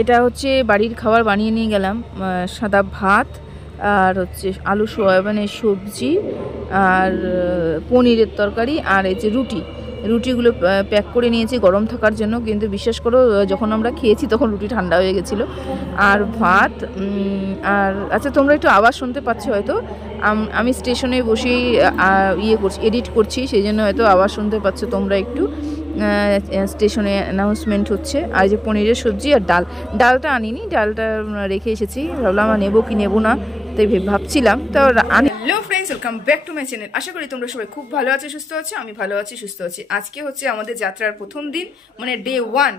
এটা হচ্ছে বাড়ির খাবার বানিয়ে নিয়ে গেলাম, সাদা ভাত আর হচ্ছে আলু সয়াবিনের সবজি আর পনিরের তরকারি আর এই যে রুটিগুলো প্যাক করে নিয়েছি গরম থাকার জন্য, কিন্তু বিশ্বাস করো যখন আমরা খেয়েছি তখন রুটি ঠান্ডা হয়ে গেছিলো। আর ভাত আর আচ্ছা তোমরা একটু আওয়াজ শুনতে পাচ্ছ হয়তো, আমি স্টেশনে বসেই এডিট করছি, সেই জন্য হয়তো আওয়াজ শুনতে পাচ্ছ তোমরা একটু। স্টেশনে অ্যানাউন্সমেন্ট হচ্ছে। আর যে পনিরের সবজি আর ডালটা আনিনি, ডালটা রেখে এসেছি, ভাবলাম নেবো কি নেবো না, তাই ভাবছিলাম তো আনি। Hello friends, welcome back to my channel. আশা করি তোমরা সবাই খুব ভালো আছো, সুস্থ আছো। আমি ভালো আছি, সুস্থ আছি। আজকে হচ্ছে আমাদের যাত্রার প্রথম দিন, মানে ডে 1।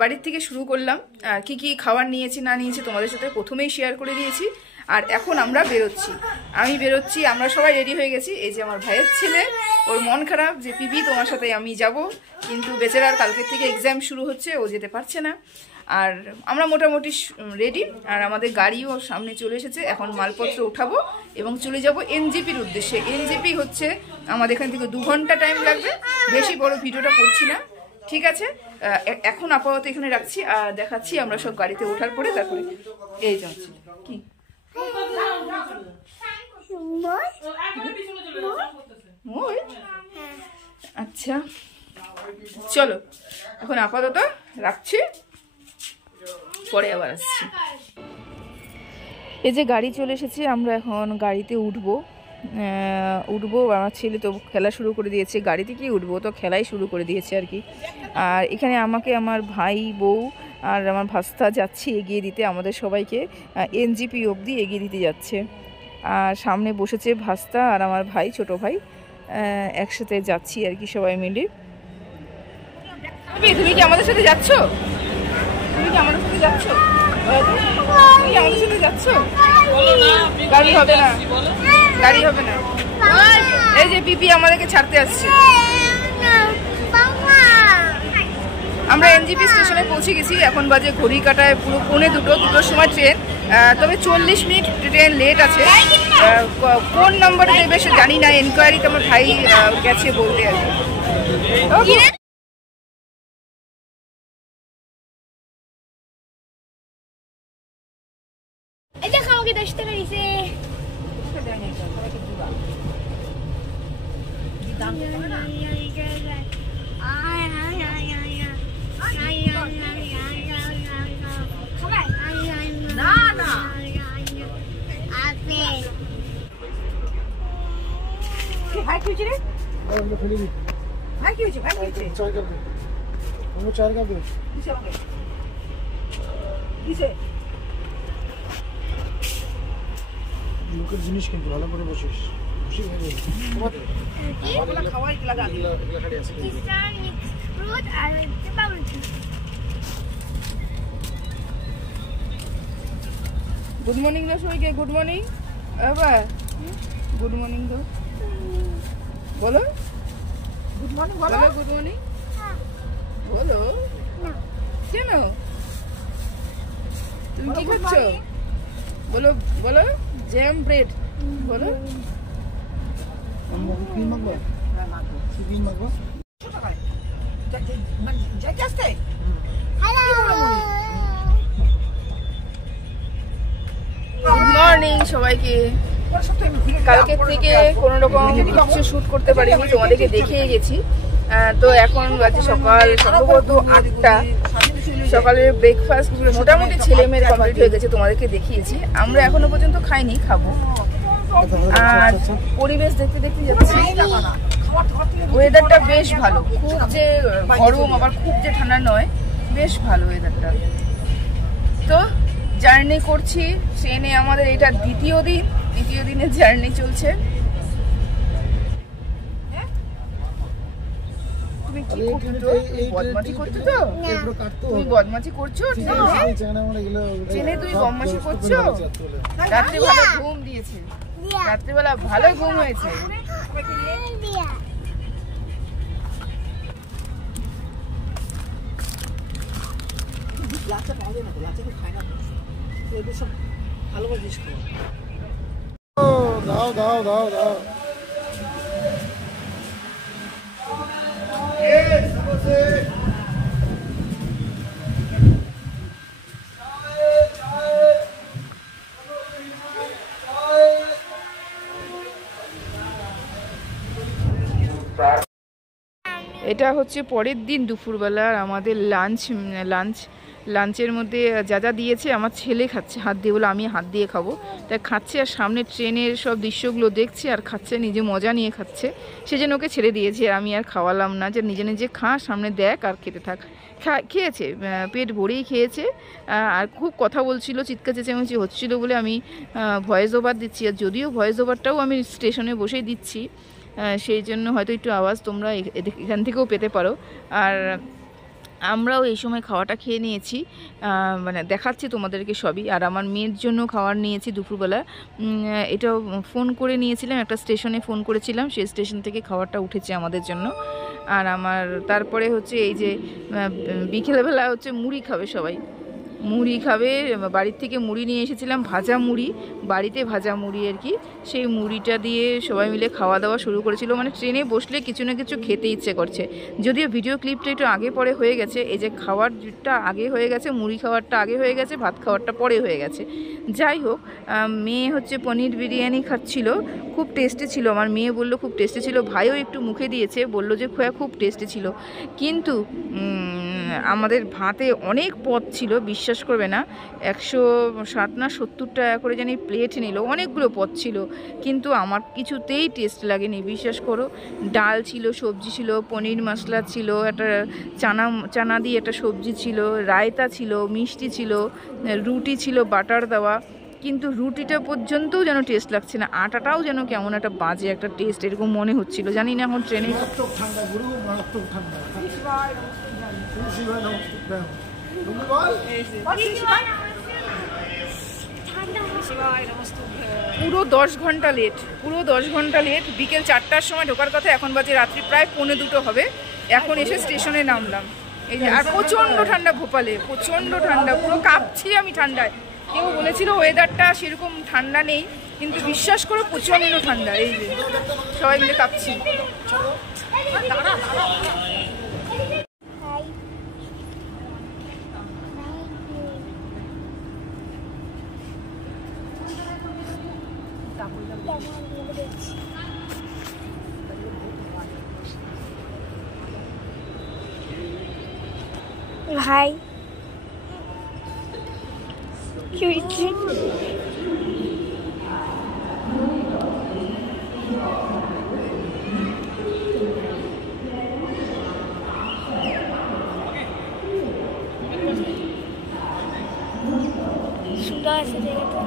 বাড়ির থেকে শুরু করলাম, কি কি খাবার নিয়েছি না নিয়েছি তোমাদের সাথে প্রথমেই শেয়ার করে দিয়েছি। আর এখন আমরা বেরোচ্ছি, আমি বেরোচ্ছি, আমরা সবাই রেডি হয়ে গেছি। এই যে আমার ভাইয়ের ছেলে, ওর মন খারাপ যে পিবি তোমার সাথে আমি যাব, কিন্তু বেচারার কালকের থেকে এক্সাম শুরু হচ্ছে, ও যেতে পারছে না। আর আমরা মোটামুটি রেডি, আর আমাদের গাড়িও সামনে চলে এসেছে। এখন মালপত্র উঠাবো এবং চলে যাব এনজেপির উদ্দেশ্যে। এনজেপি হচ্ছে আমাদের এখান থেকে 2 ঘন্টা টাইম লাগবে। বেশি বড় ভিডিওটা করছি না, ঠিক আছে? এখন আপাতত এখানে রাখছি, আর দেখাচ্ছি আমরা সব গাড়িতে ওঠার পরে। তারপরে এই যাচ্ছি কি আচ্ছা চলো, এখন আপাতত রাখছি, পরে আবার আসছি। এই যে গাড়ি চলে এসেছে, আমরা এখন গাড়িতে উঠবো। আমার ছেলে তো খেলা শুরু করে দিয়েছে, গাড়িতে কি উঠবো, তো খেলাই শুরু করে দিয়েছে আর কি। আর এখানে আমাকে আমার ভাই, বউ আর আমার ভাস্তা যাচ্ছে এগিয়ে দিতে, আমাদের সবাইকে এনজেপি অবধি এগিয়ে দিতে যাচ্ছে। আর সামনে বসেছে ভাস্তা আর আমার ভাই, ছোট ভাই, একসাথে যাচ্ছি আর কি সবাই মিলে। তুমি কি আমাদের সাথে যাচ্ছ? তুমি কি আমাদের সাথে যাচ্ছ? তুমি কি আমাদের সাথে যাচ্ছ? গাড়ি হবে না, গাড়ি হবে না। এই যে পিপি আমাদেরকে ছাড়তে আসছে। আমরা এনজেপি স্টেশনে পৌঁছে গেছি, এখন বাজে ঘড়ি কাটায় পুরো 2:45, 2টোর সময় ট্রেন। তবে 40 মিনিট ট্রেন লেট আছে। কোন নম্বরে দেবে সে জানি না, এনকোয়ারিতে আমার ভাই গেছে বলতে আর কি। ভাই কি হয়েছে রে? ভাই কি হয়েছে? ভাই কি হয়েছে? চার কাপ দে। কিসে আমাকে? কিসে? লোকের জিনিস কিন্তু ভালো করে বসিস। খুশি হয়ে যাবে। তোমাদের খাওয়াই লাগা। এগুলা খাড়ি আছে। কিসান মিক্স ফ্রুট আর বাবল টি। গুড মর্নিং দা সবাইকে, গুড মর্নিং। বাবা গুড মর্নিং দাও, বলো গুড মর্নিং, বলো গুড মর্নিং, বলো। কেন তুমি কি খাচ্ছ? বলো বলো। জ্যাম ব্রেড বলো। গুড মর্নিং সবাইকে। কালকের থেকে কোনো রকম কিছু শ্যুট করতে পারিনি, তোমাদেরকে দেখিয়ে গেছি। তো এখন বাজে সকাল সম্ভবত 8টা। সকালের ব্রেকফাস্ট মোটামুটি ছেলে মেয়ের কমপ্লিট হয়ে গেছে, তোমাদেরকে দেখিয়েছি। আমরা এখনো পর্যন্ত খাইনি, খাবো। আর পরিবেশ দেখতে দেখতে যাচ্ছি। ওয়েদারটা বেশ ভালো, খুব যে গরম আবার খুব যে ঠান্ডা নয়, বেশ ভালো ওয়েদারটা। তো জার্নি করছি ট্রেনে, আমাদের এটা দ্বিতীয় দিনের জার্নি চলছে। তুমি কি করছো? বদমাশি করছো তো? তুমি বদমাশি করছো ট্রেনে? তুমি বদমাশি করছো? রাত্রিবেলা ঘুম দিয়েছে, রাত্রিবেলা ভালো ঘুম হয়েছে। দাও দাও দাও দাও। এটা হচ্ছে পরের দিন দুপুরবেলার আমাদের লাঞ্চের মধ্যে যা যা দিয়েছে আমার ছেলে খাচ্ছে হাত দিয়ে, বলে আমি হাত দিয়ে খাবো, তাই খাচ্ছে আর সামনে ট্রেনের সব দৃশ্যগুলো দেখছে আর খাচ্ছে, নিজে মজা নিয়ে খাচ্ছে। সেজন্য ওকে ছেড়ে দিয়েছি, আর আমি আর খাওয়ালাম না, যে নিজে নিজে খা, সামনে দেখ আর খেতে থাক। খেয়েছে, পেট ভরেই খেয়েছে। আর খুব কথা বলছিল, চিৎকার চেঁচামেচি হচ্ছিল বলে আমি ভয়েস ওভার দিচ্ছি, আর যদিও ভয়েস ওভারটাও আমি স্টেশনে বসেই দিচ্ছি, সেই জন্য হয়তো একটু আওয়াজ তোমরা এখান থেকেও পেতে পারো। আর আমরাও এই সময় খাওয়াটা খেয়ে নিয়েছি, মানে দেখাচ্ছি তোমাদেরকে সবই। আর আমার মেয়ের জন্য খাবার নিয়েছি দুপুরবেলা, এটাও ফোন করে নিয়েছিলাম, একটা স্টেশনে ফোন করেছিলাম, সেই স্টেশন থেকে খাবারটা উঠেছে আমাদের জন্য। আর আমার তারপরে হচ্ছে এই যে বিকেলবেলা হচ্ছে মুড়ি খাবে সবাই, মুড়ি খাবে। বাড়ির থেকে মুড়ি নিয়ে এসেছিলাম, ভাজা মুড়ি, বাড়িতে ভাজা মুড়ি আর কি, সেই মুড়িটা দিয়ে সবাই মিলে খাওয়া দাওয়া শুরু করেছিল। মানে ট্রেনে বসলে কিছু না কিছু খেতে ইচ্ছে করছে, যদিও ভিডিও ক্লিপটা একটু আগে পরে হয়ে গেছে। এই যে খাবারটা আগে হয়ে গেছে, মুড়ি খাবারটা আগে হয়ে গেছে, ভাত খাবারটা পরে হয়ে গেছে। যাই হোক, মেয়ে হচ্ছে পনির বিরিয়ানি খাচ্ছিল, খুব টেস্টি ছিল। আমার মেয়ে বললো খুব টেস্টি ছিল, ভাইও একটু মুখে দিয়েছে, বললো যে খুব টেস্টি ছিল। কিন্তু আমাদের ভাতে অনেক পদ ছিল, বিশ্বাস করবে না, 160 না 70 টাকা করে জানি প্লেট নিল, অনেকগুলো পদ ছিল, কিন্তু আমার কিছুতেই টেস্ট লাগেনি, বিশ্বাস করো। ডাল ছিল, সবজি ছিল, পনির মশলা ছিল, একটা চানা দিয়ে একটা সবজি ছিল, রায়তা ছিল, মিষ্টি ছিল, রুটি ছিল বাটার দেওয়া, কিন্তু রুটিটা পর্যন্তও যেন টেস্ট লাগছে না, আটাটাও যেন কেমন একটা বাজে একটা টেস্ট এরকম মনে হচ্ছিল। জানি না এখন ট্রেনে পুরো 10 ঘন্টা লেট, পুরো 10 ঘন্টা লেট। বিকেল 4টার সময় ঢোকার কথা, এখন বাজে রাত্রি প্রায় 1:45 হবে। এখন এসে স্টেশনে নামলাম, এই যে। আর প্রচণ্ড ঠান্ডা ভোপালে, প্রচণ্ড ঠান্ডা, পুরো কাঁপছি আমি ঠান্ডায়। কেউ বলেছিল ওয়েদারটা সেরকম ঠান্ডা নেই, কিন্তু বিশ্বাস করো প্রচণ্ড ঠান্ডা, এই যে সবাই মিলে কাঁপছি। ভাই কি হয়েছে? সুন্দর আছে জায়গাটা।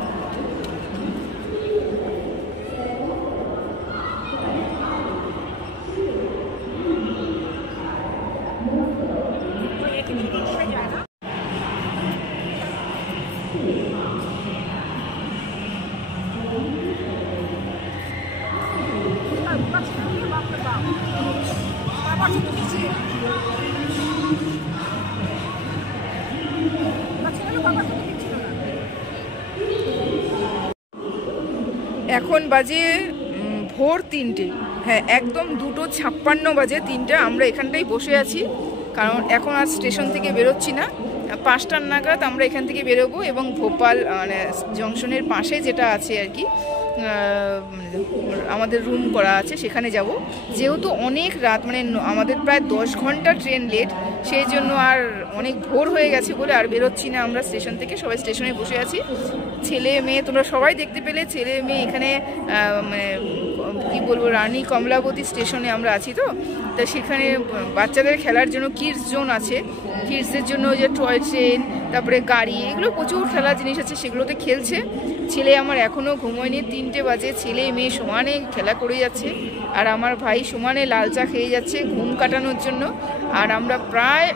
এখন বাজে ভোর 3টে, হ্যাঁ একদম 2:56 বাজে, 3টা। আমরা এখানটাই বসে আছি, কারণ এখন আর স্টেশন থেকে বেরোচ্ছি না। 5টা নাগাদ আমরা এখান থেকে বেরোবো, এবং ভোপাল মানে জংশনের পাশে যেটা আছে আর কি, আমাদের রুম করা আছে, সেখানে যাব। যেহেতু অনেক রাত, মানে আমাদের প্রায় 10 ঘন্টা ট্রেন লেট, সেই জন্য আর অনেক ভোর হয়ে গেছে বলে আর বেরোচ্ছি না আমরা স্টেশন থেকে। সবাই স্টেশনে বসে আছি, ছেলে মেয়ে তোমরা সবাই দেখতে পেলে, ছেলে মেয়ে এখানে মানে কী বলবো, রানী কমলাবতী স্টেশনে আমরা আছি। তো সেখানে বাচ্চাদের খেলার জন্য কিডস জোন আছে, কিডসদের জন্য যে টয় ট্রেন, তারপরে গাড়ি, এগুলো প্রচুর খেলার জিনিস আছে, সেগুলোতে খেলছে। ছেলে আমার এখনও ঘুমোয়নি, 3টে বাজে, ছেলে মেয়ে সমানে খেলা করে যাচ্ছে, আর আমার ভাই সমানে লাল চা খেয়ে যাচ্ছে ঘুম কাটানোর জন্য। আর আমরা প্রায়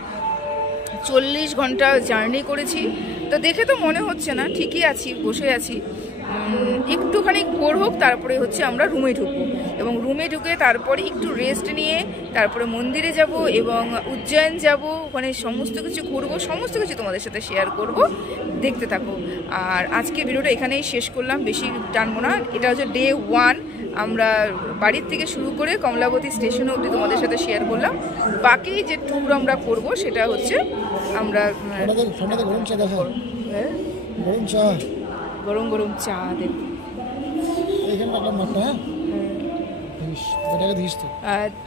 40 ঘন্টা জার্নি করেছি, তো দেখে তো মনে হচ্ছে না, ঠিকই আছি, বসে আছি। একটুখানি ভোর হোক, তারপরে হচ্ছে আমরা রুমে ঢুকবো, এবং রুমে ঢুকে তারপরে একটু রেস্ট নিয়ে তারপরে মন্দিরে যাব এবং উজ্জয়ন যাব, ওখানে সমস্ত কিছু ঘুরবো, সমস্ত কিছু তোমাদের সাথে শেয়ার করব, দেখতে থাকো। আর আজকে ভিডিওটা এখানেই শেষ করলাম, বেশি টানবো না। এটা হচ্ছে ডে 1, আমরা বাড়ির থেকে শুরু করে কমলাবতী স্টেশন অবধি তোমাদের সাথে শেয়ার করলাম। বাকি যে ট্যুর আমরা করব সেটা হচ্ছে আমরা গরম গরম চা দেব।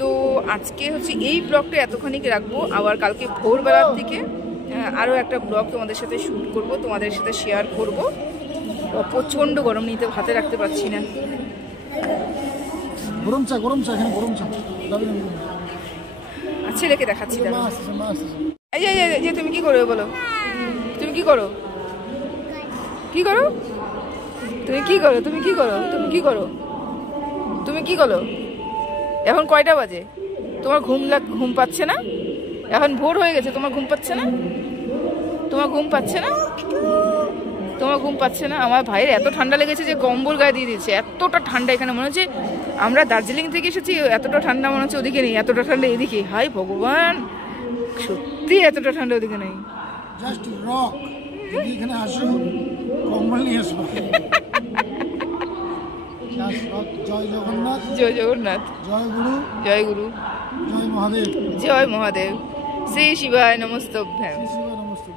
তো আজকে হচ্ছে এই ব্লগটা এতখানি রাখবো, আবার কালকে ভোরবেলার দিকে আরও একটা ব্লগ তোমাদের সাথে শ্যুট করব, তোমাদের সাথে শেয়ার করব। প্রচণ্ড গরম, নিতে হাতে রাখতে পারছি না। ছেলেকে দেখাচ্ছি। এই যে তুমি কি করো বলো, তুমি কি করো, কি করো, তুমি কি করো, তুমি কি করো, তুমি কি করো, তুমি কি করো? এখন কয়টা বাজে? তোমার ঘুম পাচ্ছে না? এখন ভোর হয়ে গেছে, তোমার ঘুম পাচ্ছে না? তোমার ঘুম পাচ্ছে না? তোমার ঘুম পাচ্ছে না? আমার ভাইয়ের এত ঠান্ডা লেগেছে যে কম্বল গায়ে দিয়ে দিয়েছে। এতটা ঠান্ডা এখানে, মনে হচ্ছে আমরা দার্জিলিং থেকে এসেছি, এতটা ঠান্ডা মনে হচ্ছে ওদিকে নেই, এতটা ঠান্ডা এদিকে। হাই ভগবান, সত্যি এতটা ঠান্ডা ওদিকে নেই। জয় জগন্নাথ, জয় জগন্নাথ, জয় গুরু, জয় গুরু, জয় মহাদেব, জয় মহাদেব, শ্রী শিবায় নমস্তভ্যাম। শ্রী শিবায় নমস্তে।